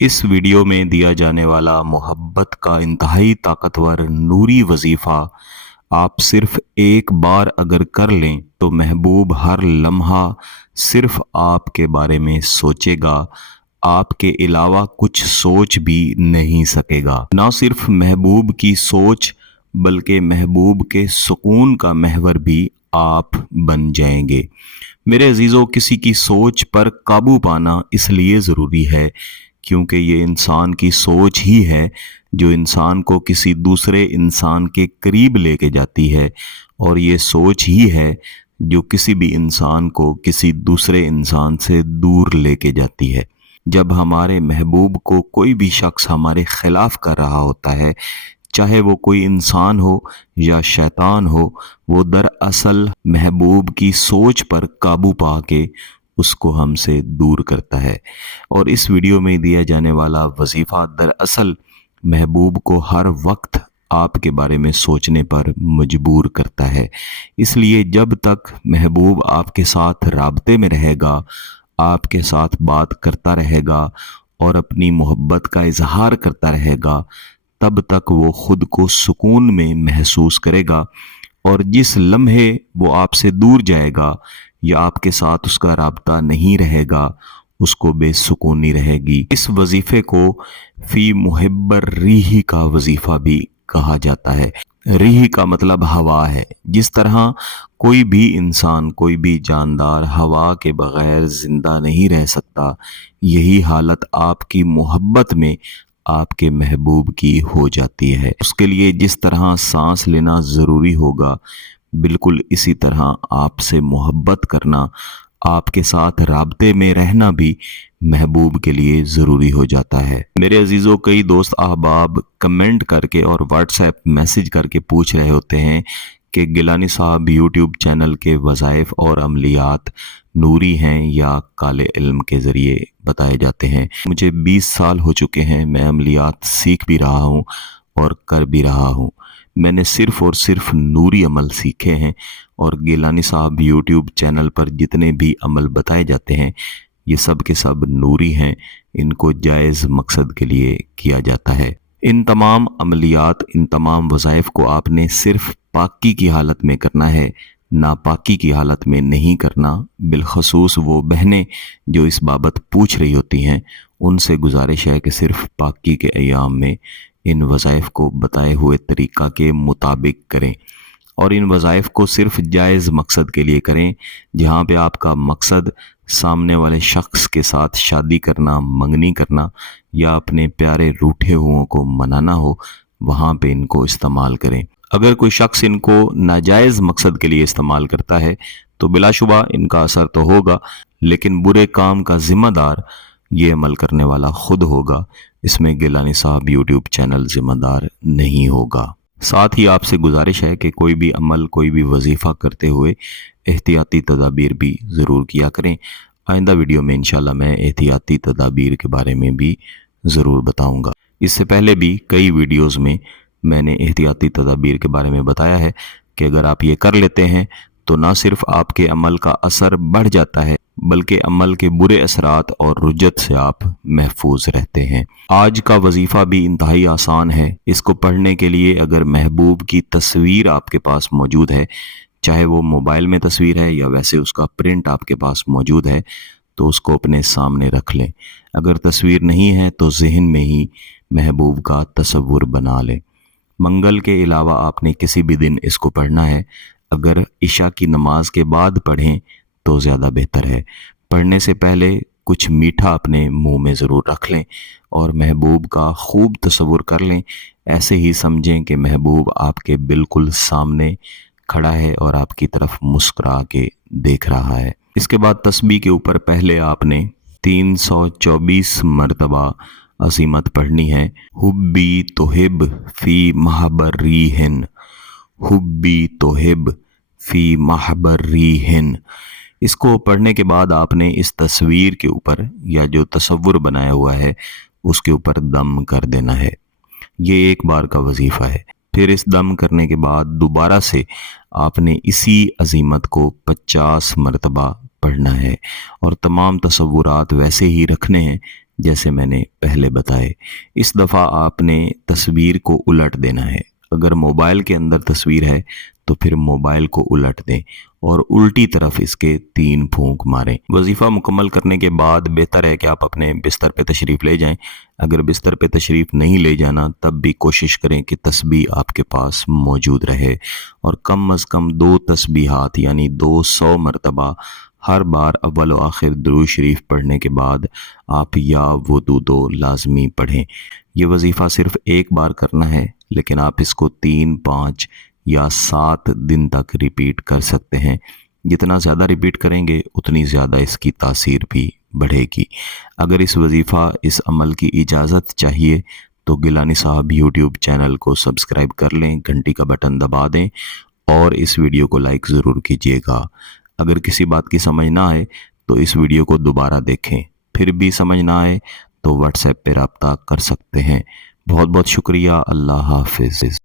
इस वीडियो में दिया जाने वाला मोहब्बत का इंतहाई ताकतवर नूरी वजीफ़ा आप सिर्फ एक बार अगर कर लें तो महबूब हर लम्हा सिर्फ आपके बारे में सोचेगा, आपके अलावा कुछ सोच भी नहीं सकेगा। ना सिर्फ महबूब की सोच बल्कि महबूब के सुकून का महवर भी आप बन जाएंगे। मेरे अजीज़ों, किसी की सोच पर काबू पाना इसलिए ज़रूरी है क्योंकि ये इंसान की सोच ही है जो इंसान को किसी दूसरे इंसान के करीब लेके जाती है, और ये सोच ही है जो किसी भी इंसान को किसी दूसरे इंसान से दूर लेके जाती है। जब हमारे महबूब को कोई भी शख्स हमारे खिलाफ कर रहा होता है, चाहे वो कोई इंसान हो या शैतान हो, वो दरअसल महबूब की सोच पर काबू पाके उसको हमसे दूर करता है। और इस वीडियो में दिया जाने वाला वजीफ़ा दरअसल महबूब को हर वक्त आपके बारे में सोचने पर मजबूर करता है। इसलिए जब तक महबूब आपके साथ राब्ते में रहेगा, आपके साथ बात करता रहेगा और अपनी मोहब्बत का इजहार करता रहेगा, तब तक वो खुद को सुकून में महसूस करेगा। और जिस लम्हे वो आपसे दूर जाएगा या आपके साथ उसका राब्ता नहीं रहेगा, उसको बेसुकूनी रहेगी। इस वजीफे को फी मुहब्बर रीही का वजीफा भी कहा जाता है। रीह का मतलब हवा है। जिस तरह कोई भी इंसान, कोई भी जानदार हवा के बगैर जिंदा नहीं रह सकता, यही हालत आपकी मोहब्बत में आपके महबूब की हो जाती है। उसके लिए जिस तरह सांस लेना ज़रूरी होगा, बिल्कुल इसी तरह आपसे मोहब्बत करना, आपके साथ राब्ते में रहना भी महबूब के लिए ज़रूरी हो जाता है। मेरे अजीज़ों, कई दोस्त अहबाब कमेंट करके और व्हाट्सएप मैसेज करके पूछ रहे होते हैं कि गिलानी साहब यूट्यूब चैनल के वज़ाइफ और अमलियात नूरी हैं या काले इल्म के ज़रिए बताए जाते हैं। मुझे 20 साल हो चुके हैं, मैं अमलियात सीख भी रहा हूँ और कर भी रहा हूँ। मैंने सिर्फ़ और सिर्फ नूरी अमल सीखे हैं, और गिलानी साहब यूट्यूब चैनल पर जितने भी अमल बताए जाते हैं ये सब के सब नूरी हैं। इनको जायज़ मकसद के लिए किया जाता है। इन तमाम अमलियात, इन तमाम वज़ाइफ को आपने सिर्फ पाकी की हालत में करना है, नापाकी की हालत में नहीं करना। बिलखसूस वो बहनें जो इस बाबत पूछ रही होती हैं, उनसे गुजारिश है कि सिर्फ पाकी के अयाम में इन वज़ाइफ को बताए हुए तरीक़ा के मुताबिक करें, और इन वज़ाइफ को सिर्फ जायज़ मकसद के लिए करें। जहाँ पे आपका मकसद सामने वाले शख्स के साथ शादी करना, मंगनी करना या अपने प्यारे रूठे हुओं को मनाना हो, वहाँ पे इनको इस्तेमाल करें। अगर कोई शख्स इनको नाजायज़ मकसद के लिए इस्तेमाल करता है तो बिलाशुबा इनका असर तो होगा, लेकिन बुरे काम का ज़िम्मेदार ये अमल करने वाला खुद होगा। इसमें गिलानी साहब यूट्यूब चैनल ज़िम्मेदार नहीं होगा। साथ ही आपसे गुजारिश है कि कोई भी अमल, कोई भी वजीफ़ा करते हुए एहतियाती तदाबीर भी ज़रूर किया करें। आइंदा वीडियो में इंशाल्लाह मैं एहतियाती तदाबीर के बारे में भी ज़रूर बताऊंगा। इससे पहले भी कई वीडियोस में मैंने एहतियाती तदाबीर के बारे में बताया है कि अगर आप ये कर लेते हैं तो ना सिर्फ आपके अमल का असर बढ़ जाता है, बल्कि अमल के बुरे असरात और रुजत से आप महफूज रहते हैं। आज का वजीफ़ा भी इंतहाई आसान है। इसको पढ़ने के लिए अगर महबूब की तस्वीर आपके पास मौजूद है, चाहे वो मोबाइल में तस्वीर है या वैसे उसका प्रिंट आपके पास मौजूद है, तो उसको अपने सामने रख लें। अगर तस्वीर नहीं है तो जहन में ही महबूब का तसव्वुर बना लें। मंगल के अलावा आपने किसी भी दिन इसको पढ़ना है। अगर इशा की नमाज के बाद पढ़ें तो ज़्यादा बेहतर है। पढ़ने से पहले कुछ मीठा अपने मुंह में ज़रूर रख लें और महबूब का खूब तसव्वुर कर लें। ऐसे ही समझें कि महबूब आपके बिल्कुल सामने खड़ा है और आपकी तरफ मुस्कुरा के देख रहा है। इसके बाद तस्बीह के ऊपर पहले आपने 324 मरतबा अज़ीमत पढ़नी है। हुब्बी तोहिब फ़ी महबर रीहिन, हुब्बी तोहिब फ़ी महबर रीहिन। इसको पढ़ने के बाद आपने इस तस्वीर के ऊपर या जो तसव्वुर बनाया हुआ है उसके ऊपर दम कर देना है। ये एक बार का वजीफ़ा है। फिर इस दम करने के बाद दोबारा से आपने इसी अज़ीमत को 50 मरतबा पढ़ना है और तमाम तसव्वुरात वैसे ही रखने हैं جیسے میں نے پہلے بتائے۔ اس دفعہ آپ نے تصویر کو الٹ دینا ہے۔ اگر موبائل کے اندر تصویر ہے تو پھر موبائل کو الٹ دیں اور الٹی طرف اس کے 3 پھونک ماریں۔ وظیفہ مکمل کرنے کے بعد بہتر ہے کہ آپ اپنے بستر پہ تشریف لے جائیں۔ اگر بستر پہ تشریف نہیں لے جانا تب بھی کوشش کریں کہ تسبیح آپ کے پاس موجود رہے، اور کم از کم 2 تسبیحات یعنی 200 مرتبہ ہر بار اول و آخر درود شریف پڑھنے کے بعد آپ یا وضو دو لازمی پڑھیں۔ یہ وظیفہ صرف ایک بار کرنا ہے، لیکن آپ اس کو 3، 5 یا 7 دن تک ریپیٹ کر سکتے ہیں۔ جتنا زیادہ ریپیٹ کریں گے اتنی زیادہ اس کی تاثیر بھی بڑھے گی۔ اگر اس وظیفہ اس عمل کی اجازت چاہیے تو گیلانی صاحب یوٹیوب چینل کو سبسکرائب کر لیں، گھنٹی کا بٹن دبا دیں اور اس ویڈیو کو لائک ضرور کیجیے گا۔ اگر کسی بات کی سمجھ نہ آئے تو اس ویڈیو کو دوبارہ دیکھیں، پھر بھی سمجھ نہ آئے تو واٹس ایپ پہ رابطہ کر سکتے ہیں۔ بہت بہت شکریہ۔ اللہ حافظ۔